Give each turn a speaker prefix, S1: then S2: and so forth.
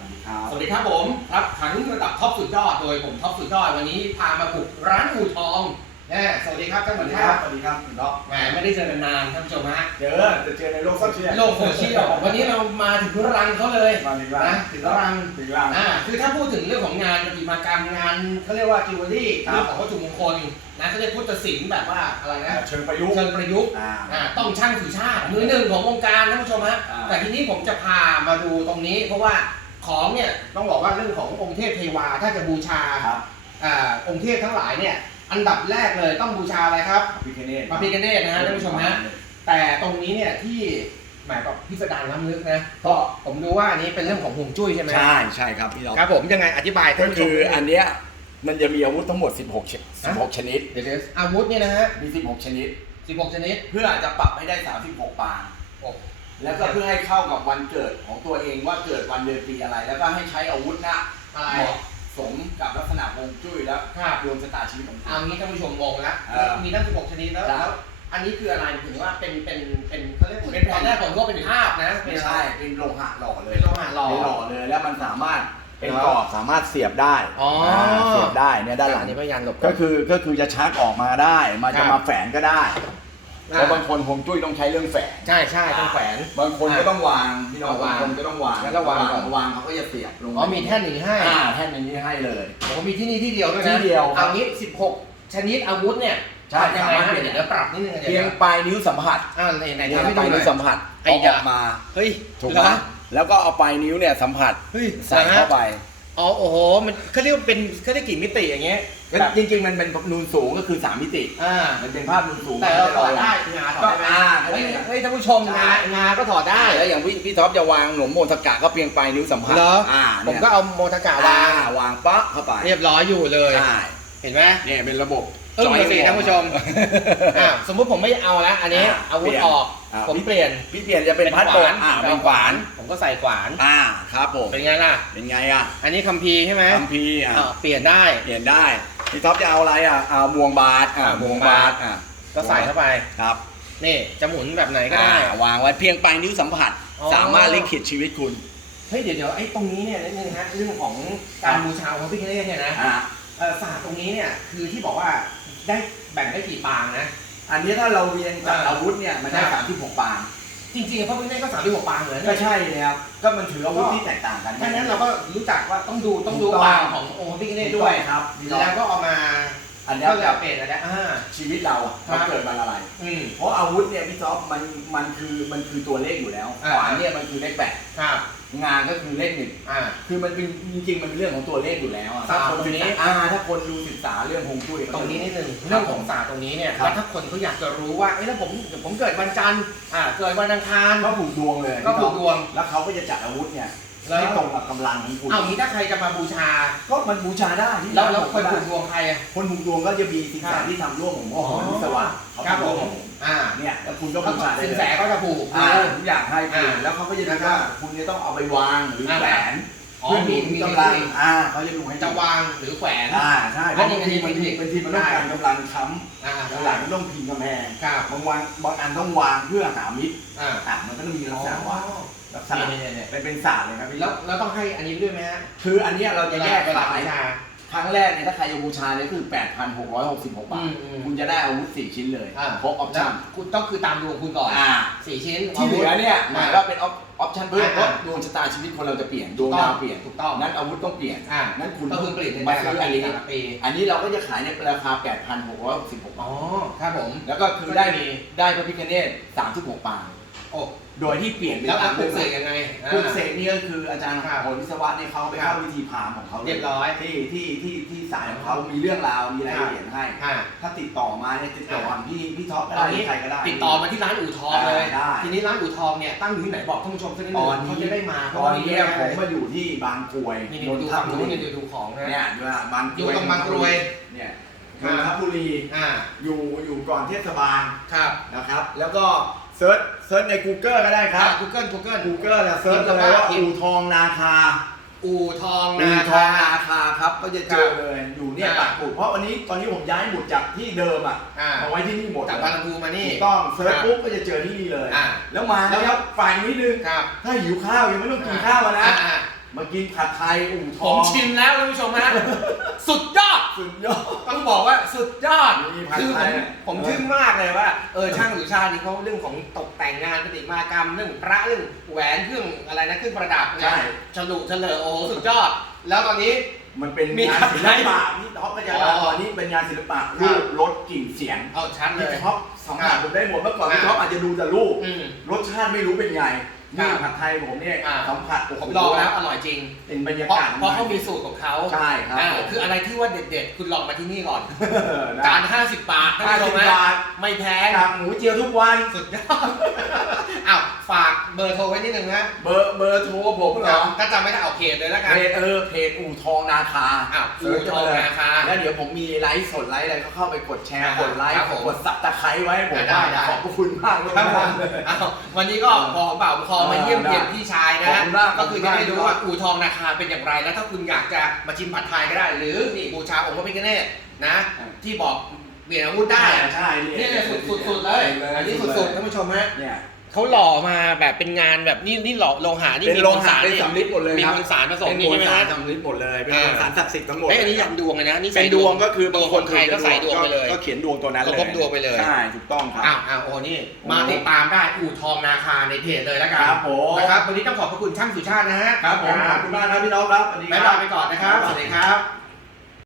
S1: วัสดีครับ
S2: สวัสดีครับผมครับขันระดับท็อปสุดยอดโดยผมท็อปสุดยอดวันนี้พามาบุกร้านอู่ทองแน่สวัสดีครับท่าน
S1: สวั
S2: ผู้
S1: ส
S2: ช
S1: ดี
S2: ม
S1: ครับ สวัสดีครับคุณท็อป
S2: แหมไม่ได้เจอกันนานท่านผู้ชมฮะ
S1: เจอจะเจอในโลกโซเชียล
S2: โลกโซเชียลวันนี้เรามาถึงรังเขาเลย
S1: มาถึงร้า
S2: นะ
S1: น
S2: ถึงรัง
S1: ถึงร้าน
S2: อ่าคือถ้าพูดถึงเรื่องของงานประติมากรรมงานเขาเรียกว่าจิวเวลรี่
S1: ครับ
S2: เรื่องของวัตถุมงคลนะเขาเรียกพุทธศิลป์แบบว่าอะไรนะ
S1: เชิงประยุกต์
S2: เชิงประยุกต์
S1: อ่า
S2: อ่าต้องช่างถือชาติมือหนึ่งของวงการท่านผู้ชมฮะ
S1: อ่า
S2: แต่ทีนี้ผมจะพามาดูตรงนี้เพราะว่า ของเนี่ยต้องบอกว่าเรื่องขององค์เทพเทวาถ้าจะบูชา
S1: ครับ
S2: อ่าองค์เทพทั้งหลายเนี่ยอันดับแรกเลยต้องบูชาอะไรครับ
S1: พิคเนต
S2: พระพิฆเนศนะฮะท่านผู้ชมฮะแต่ตรงนี้เนี่ยที่หมายกับพิสดารล้ำลึกนะก็ผมดูว่าอันนี้เป็นเรื่องของฮวงจุ้ยใช่ไหม
S3: ใช่ใช่ครับพี่เรา
S2: ครับผมยังไงอธิบายท่า
S3: ก็
S2: นผู้ช
S3: คื
S2: ม
S3: อ
S2: นิดนึง
S3: อันเนี้ยมันจะมีอาวุธทั้งหมด 16ชนิด16 ชนิด
S2: เดี๋ยวๆอาวุธเนี่ยนะฮะ
S3: มี 16 ชนิด
S2: 16 ชนิด
S3: เพื่อจะปรับให้ได้ 36 ปาง
S2: โอ้
S3: แล้วก็เพื่อให้เข้ากับวันเกิดของตัวเองว่าเกิดวันเดือนปีอะไร แล้วก็ให้ใช้อาวุธน่ะ
S2: อะไร
S3: เหมาะสมกับลักษณะฮวงจุ้ยแล้ว
S2: ครับ
S3: ดวงชะตาชีวิตของคุ
S2: เอา
S3: ณ
S2: งี้ท่านผู้ชมงงแล้ว
S3: เออ
S2: มีตั้ง 16 ชนิดแล้ว
S3: ครับ
S2: แล้วอันนี้คืออะไรถึงว่าเป็นเป็นเป็นเขาเรียกเหมือน
S3: เป็นแผ่น
S2: ตอนแรกผมก็เป็นภาพนะเป็น
S3: ไม่
S2: อะไร
S3: ใช่เป็นโลหะหล่อเลย
S2: เป็นโลหะหล่อ
S3: เป็นหล่อเลยแล้วมันสามารถเป็น
S2: ครับ
S3: กรอบสามารถเสียบได้
S2: อ๋ออ่า
S3: เสียบได้เนี่ยด้านหลั
S2: อั
S3: ง
S2: นนี้พยานหลบ
S3: ก็คือก็คือจะชักออกมาได้ มัน
S2: ครั
S3: จะ
S2: บ
S3: มาแฝนก็ได้ เพ
S2: อ่า
S3: ราะบางคนฮวงจุ้ยต้องใช้เรื่องแฝน
S2: ใช่ใช่ต้องแขวน
S3: บางคนก็ต้องวางพี่น้อง
S2: วาง
S3: บางคนก็ต้องวาง
S2: แล้วก็วางก่อน
S3: วางเขาก็จะเสียบลง
S2: อ๋อมีแท่นอย่างนี้ให้
S3: อ่าแท่นอย่างนี้ให้เลย
S2: ผมมีที่นี่ที่เดียวด้วยนะ
S3: ที่เดียวครับ
S2: เอางี้ 16 ชนิดอาวุธเนี่ย
S3: ใช่
S2: ยังไง
S3: สามารถ
S2: ฮะเดี๋ยวเดี๋ยวปรับนิดนึง
S3: เพียงปลายนิ้วสัมผัส
S2: อ่าไหนไหน
S3: เพีย
S2: ทำ
S3: ง
S2: ให้
S3: ป
S2: ดู
S3: ลาย
S2: หน่
S3: นิ้
S2: อ
S3: วยสัมผัส
S2: ไอ้
S3: เอาอ
S2: ยะ
S3: อกมา
S2: เฮ้ย
S3: ถูก
S2: เหร
S3: ไหม
S2: อ
S3: แล้วก็เอาปลายนิ้วเนี่ยสัมผัส
S2: เฮ้ย
S3: ใส่เข้าไป
S2: อ๋อโอ้โหมันเขาเรียกว่าเป็นเขาเรียกกี่มิติอย่างเงี้ย
S3: แล้วจริงๆมันเป็นนูนสูงก็คือ3มิติ
S2: อ่า
S3: มันเป็นภาพนูนสูง
S2: แต่เราถอดได้งาถอ
S3: ก็
S2: ดได้ไหม
S3: อ่า
S2: เฮ้ยเฮ้ยท่านผู้ชม
S3: ใช่
S2: งางาก็ถอดได้
S3: แล้วอย่างพี่พี่ท็อปจะวางหนมโมนสกะก็เพียงปลายนิ้วสัมผัส
S2: เหรอ
S3: อ่า
S2: ผม
S3: เนี่ย
S2: ก็เอาโมทากาวาง
S3: อ่วางปั๊บเข้าไป
S2: เรียบร้อยอยู่เลย
S3: ใช่
S2: เห็นไหม
S3: เนี่ยเป็นระบบ
S2: อึ้งเลยสิท่านผู้ชมอ่าสมมุติผมไม่เอาแล้วอันนี้
S3: อ่า
S2: อาวุธ
S3: เปลี่ยน
S2: ออก
S3: อ่า
S2: ผมเปลี่ยน
S3: พี่เปลี่ยนจะเป็นพัดโบกอ่าเป็นขวาน
S2: ผมก็ใส่ขวาน
S3: อ่า ครับผม
S2: เป็นไงล่ะ
S3: เป็นไงอะ
S2: อันนี้คัมภีร์ใช่ไหม
S3: คัมภีร์อะ
S2: อ่าเปลี่ยนได้
S3: เปลี่ยนได้ พี่ท็อปจะเอาอะไรอะเอามวงบาทอ่า
S2: อ่าม
S3: วงบาทอะ
S2: ก็ใส่เข้าไป
S3: ครับ
S2: นี่จะหมุนแบบไหนก็ได้
S3: อ่าวางไว้เพียงปลายนิ้วสัมผัส
S2: อ๋อ
S3: สามารถลิขิตชีวิตคุณ
S2: เฮ้ยเดี๋ยวเดี๋ยวไอ้ตรงนี้เนี่ยนิดนึงฮะเรื่องของการบูชาพระพิฆเนศเนี่ยนะ
S3: อ่า
S2: เออศาสตร์ตรงนี้เนี่ยคือที่บอกว่าได้แบ่งได้กี่ปางนะ
S3: อันนี้ถ้าเราเรียงจาก
S2: อ่า
S3: อาวุธเนี่ยมันได้
S2: ครับ
S3: สามที่หกปาง
S2: จริงๆพระพิฆเนศก็สามที่หกปางเหมือน
S3: ก็ใช่เลยครับก็มันถืออาวุธที่แตกต่างกัน
S2: ดังนั้นเราก็รู้จักว่าต้องดูต้องดู
S3: ถูกต้อง
S2: ปางขององค์พระพิฆเนศด้วย
S3: ครับ
S2: แล้วก็เอามา
S3: อันเนี้ย
S2: ก็จะ
S3: แบบ
S2: เปลี่ยนอะไรอ่า
S3: ชีวิตเราอะ
S2: ครับ
S3: เราเกิดวันอะไร
S2: อืม
S3: เพราะอาวุธเนี่ยพี่จ๊อบมันมันคือมันคือตัวเลขอยู่แล้ว
S2: อ่า
S3: ขวานเนี่ยมันคือเลขแปด
S2: ครับ
S3: งานก็คือเลขหนึ่ง
S2: อ่า
S3: คือมันเป็นจริงๆมันเป็นเรื่องของตัวเลขอยู่แล้วอะถ้า
S2: อ่า
S3: คน
S2: ตรงนี้
S3: ศึกษาอ่าถ้าคนดูศึกษาเรื่องฮวงจุ้ย
S2: ตรงนี้นิดนึงเรื่องของศาสตร์ตรงนี้เนี่ย
S3: ครับ
S2: แล้วถ้าคนเขาอยากจะรู้ว่าเอ้ยแล้วผมเดี๋ยวผมเกิดวันจันทร์อ่าเกิดวันอังคาร
S3: ก็ผูกดวงเลย
S2: ก็ผูกดวง
S3: แล้วเขาก็จะจัดอาวุธเนี่ย
S2: แล้ว
S3: ให้ตรงกับกำลังของคุณ
S2: เอางี้ถ้าใครจะมาบูชา
S3: ก็มันบูชาได้ที่
S2: แล้วแล้ว
S3: ผม
S2: คน
S3: ก็
S2: ผู
S3: ได้
S2: กดวงใครอะ
S3: คนผูกดวงก็จะมีสิน
S2: ครั
S3: แส
S2: บ
S3: ที่ทำร่วมผม
S2: อ๋อ
S3: ของวิศวะเขา
S2: ครับ
S3: ทำ
S2: ผ
S3: ร่วม
S2: ม
S3: ของผม
S2: อ่า
S3: เนี่ยแล้วคุณก็
S2: ก็
S3: บูชาได้
S2: สิน
S3: เล
S2: แส
S3: ย
S2: ก็จะผูก
S3: อ่าทุกอย่างให้คุณ
S2: อ่า
S3: แล้วเขาก็จะดูว่าคุณจะต้องเอาไปวางหรือ
S2: อ่า
S3: แขวน
S2: อ๋อ
S3: เพื่อ
S2: มี
S3: มี
S2: มี
S3: กำลัง
S2: มี
S3: อ่าเขาจะดูให้
S2: จะวางหรือแขวน
S3: อ่าใช่เพ
S2: อั
S3: ราะ
S2: นนี้
S3: บางที
S2: อั
S3: มัน
S2: นนี้
S3: บางทีมันต้องการกำลังค้
S2: อ่าำ
S3: กำลังต้องพิงกำแพง
S2: ครับ
S3: บางวันบางอันต้องวางเพื่อหามิตร
S2: อ่า
S3: อะมันก็ต้องมีลักษณะวาง ลักษณะ
S2: นี่นี่นี่
S3: เป็นเป็นศาสตร์เลยครับพี่
S2: แล้วแล้วต้องให้อันนี้ด้วยไหมฮะ
S3: คืออันเนี้ยเราจะแยก
S2: เวลา
S3: ขาย
S2: บูชา
S3: ครั้งแรกเนี่ยถ้าใครจะบูชาเนี่ยคือ 8,666 บาท
S2: อืมอืม
S3: คุณจะได้อาวุธ 4 ชิ้นเลย
S2: อ่า
S3: ครบออปชั่น
S2: แล้วคุณต้องคือตามดวงคุณก่อน
S3: อ่า
S2: สี่ชิ้น
S3: ที่เหลือเนี่ยหมายว่าเป็นออปชั่นเพิ่ม
S2: อ่า
S3: เพราะดวงชะตาชีวิตคนเราจะเปลี่ยนดวงดาวเปลี่ยน
S2: ถูกต้อง
S3: นั้นอาวุธต้องเปลี่ยน
S2: อ่า
S3: นั้นคุณ
S2: ก็คือเปลี่ยนใน
S3: มา
S2: แต่
S3: ซื้อ
S2: ละ
S3: อัน
S2: ปี
S3: นี้
S2: แต่ละปี
S3: อันนี้เราก็จะขายในราคา 8,666
S2: อ๋
S3: บา
S2: อ
S3: ท
S2: ครับผม
S3: แล้วก็คือได้ได้พระพิฆเนศ36 ปาง
S2: โอ้
S3: โดยที่เปลี่ยนเป็น
S2: แล้ว
S3: ตาม
S2: ปลู
S3: เรื่อกง
S2: เสกยังไง
S3: ปลูกเสกนี่ก็คืออาจารย์
S2: ครับ
S3: ผลวิศวะเนี่ยเขาไปเข้าวิธีพราหมณ์ของเขาล
S2: เรียบร้อย
S3: ที่ที่ที่ที่สายของเขามีเรื่องราวมีรายละเอียดให้
S2: อ่า
S3: ถ้าติดต่อมาเนี่ยติดต่อผ่านพี่พี่ท็อปก็
S2: ตอ
S3: ได้
S2: นนี้
S3: ใครก็ได้
S2: ติดต่อมาที่ร้านอู่ทองเลย
S3: ได้
S2: ทีนี้ร้านอู่ทองเนี่ยตั้งอยู่ที่ไหนบอกท่านผู้ชมสักนิดหนึ
S3: ต
S2: ง
S3: อนนี้
S2: เขาจะได้มา
S3: ตอนนี้เนี่ยผมมาอยู่ที่บางกรวย
S2: นี่
S3: น
S2: นี่
S3: น
S2: ดู
S3: ท
S2: ฝั่ง
S3: บุ
S2: นู้น
S3: รี
S2: นี่ดูของนะ
S3: เนี่ยอยู่บางก
S2: อยู่
S3: รวย
S2: ตรงบางกรวย
S3: เนี่ยน
S2: ครับ
S3: นทบุรี
S2: อ่า
S3: อยู่อยู่ก่อนเทศบาล
S2: ครับ
S3: นะครับ แล้วก็ เซิร์ชเซิร์ชใน Google ก็ได้ครับ
S2: กูเกิลกูเกิล
S3: Google เนี่ยเซิร์ชเลยว่าอู่ทองนาคา
S2: อู่ทอง
S3: อู่
S2: นา
S3: ทอง
S2: คา
S3: นาคาครับก็จะเจอเลยอยู่เนี่ย
S2: อ่า
S3: ปักหมุดเพราะวันนี้ตอนนี้ผมย้ายหมุดจากที่เดิมอะ
S2: อ่า
S3: มาไว้ที่นี่หมด
S2: จากบางลำพูมานี่
S3: ถูกต้องเซิร์ช
S2: ครับ
S3: ปุ๊บก็จะเจอที่นี่เลย
S2: อ่า
S3: แล้วมาแล้วครับฝ่ายนิดนึง
S2: ครับ
S3: ถ้าหิวข้าวยังไม่ต้องกินข้าวอะนะ
S2: อ่าอ่า
S3: มากินผัดไทยอู่ท
S2: ผ
S3: อง
S2: มชิมแล้วท่านผู้ชมฮะ สุดยอด
S3: สุดยอด
S2: ต้องบอกว่าสุดยอด
S3: มีผัด
S2: คือ
S3: ไท
S2: ผม
S3: ยอะ
S2: ผมทึ่งมากเลยว่า เออช่างสุชาตินี่เขาเรื่องของตกแต่งงานประติมากรรมเรื่องพระเรื่องแหวนเครื่องอะไรนะเครื่องประดับ
S3: ใช่
S2: เนี่ยฉลุเฉลอโอ้โหสุดยอด แล้วตอนนี้
S3: มันเป็น
S2: มี
S3: งาน
S2: ผัด
S3: ศิ
S2: ไท
S3: ล
S2: ย
S3: ปะพี่ท็อปก็จะ
S2: อ๋อ
S3: ตอนนี้เป็นงานศิลปะรูปรสกลิ่นเสียง
S2: เอาชัดเล
S3: พี่
S2: ย
S3: ท็อปสัมผัสผมได้หมดเมื่อก่อน
S2: อ่า
S3: พี่ท็อปอาจจะดูแต่รูป
S2: อืม
S3: รสชาติไม่รู้เป็นไง
S2: ครั
S3: นี่
S2: บ
S3: ผัดไทยผมเนี่ย
S2: อ่า
S3: สัมผัสโโห
S2: ผมลองแล้วอร่อยจริง
S3: เป็นบรรยา
S2: เพราะ
S3: กาศ
S2: เพราะเขามีสูตรของเขา
S3: ใช่ครับ
S2: อ่า
S3: ผม
S2: คืออะไรที่ว่าเด็ดๆ คุณลองมาที่นี่ก่อน
S3: เออนะ
S2: จาน50 บาท
S3: ห้า
S2: ท่าน
S3: สิ
S2: ผู้ชม
S3: บ
S2: นะ
S3: บาท
S2: ไม่แพง
S3: กับหมูเจียวทุกวัน
S2: สุดยอดอ้าว ฝากเบอร์โทรไว้นิดนึงนะ
S3: เบอร์เบอร์โทรผมเหรอ
S2: ถ้าจำไม่ได้เอาเพจเลยแล้วกัน
S3: เพจเออเพจอู่ทองนาคา
S2: อ้าวอู่ทองนาคา
S3: แล้วเดี๋ยวผมมีไลฟ์สดไลฟ์อะไรก็เข้าไปกดแชร์
S2: อ่าก
S3: ดไลค์
S2: ครับผม
S3: กดสับตะไคร้ไว้ให้ผม
S2: ได้ได้
S3: ขอบพระคุณมากเลย
S2: ครับผม
S3: นะ
S2: อ้าววันนี้ก็พอเปล่าพอมาเยี่ยมเยียนพี่ชาย
S3: ข
S2: นะ
S3: อบคุณมาก
S2: ก็คือจะได้รู้
S3: ขอบคุณมาก
S2: ว่าอู่ทองนาคาเป็นอย่างไร แล้วถ้าคุณอยากจะมาชิมผัดไทยก็ได้ หรือนี่บูชาองค์พระพิฆเนศนะ ที่บอกเปลี่ยนอาวุธได้อะ
S3: ใช่
S2: นี่เลยสุดๆเลยอันนี้สุดๆท่านผู้ชมฮะ
S3: เนี่ย
S2: เขาหล่อมาแบบเป็นงานแบบนี่นี่หล่อโลหะนี่
S3: เป็น
S2: มี
S3: โล
S2: มวล
S3: หะ
S2: สาร
S3: เป็น
S2: นี่
S3: สำลิดหมดเลย
S2: มี
S3: ครับ
S2: มวลสารผสม
S3: เป็น
S2: นี่
S3: มวล
S2: ใช่ไหม
S3: สาร
S2: ฮะ
S3: สำลิดหมดเลยเป็น
S2: อ่าม
S3: วลสารศักดิ์สิทธิ์ทั้งหมด
S2: เอ้ยอันนี้ยันดวงเลยนะนี่
S3: เป็นดวงก็คือบางคน
S2: ใครก็ใส่ดวงไปเลย
S3: ก็เขียนดวงตัวนั้นเลย
S2: ก็พบดวงไปเลย
S3: ใช่ถูกต้องครับ
S2: อ้าวอ้าวโอ้นี่มาติดตามได้อู่ทองนาคาในเพจเลยแล้วกัน
S3: ครับผม
S2: นะครับวันนี้ต้องขอบพระคุณช่างสุชาตินะฮะ
S3: ครับผมขอบคุณมากครับพี่น้องครับสวัสดี
S2: บ๊าย
S3: ครับา
S2: ย
S3: บ
S2: ไปก่อนนะครับสวัสดีครับ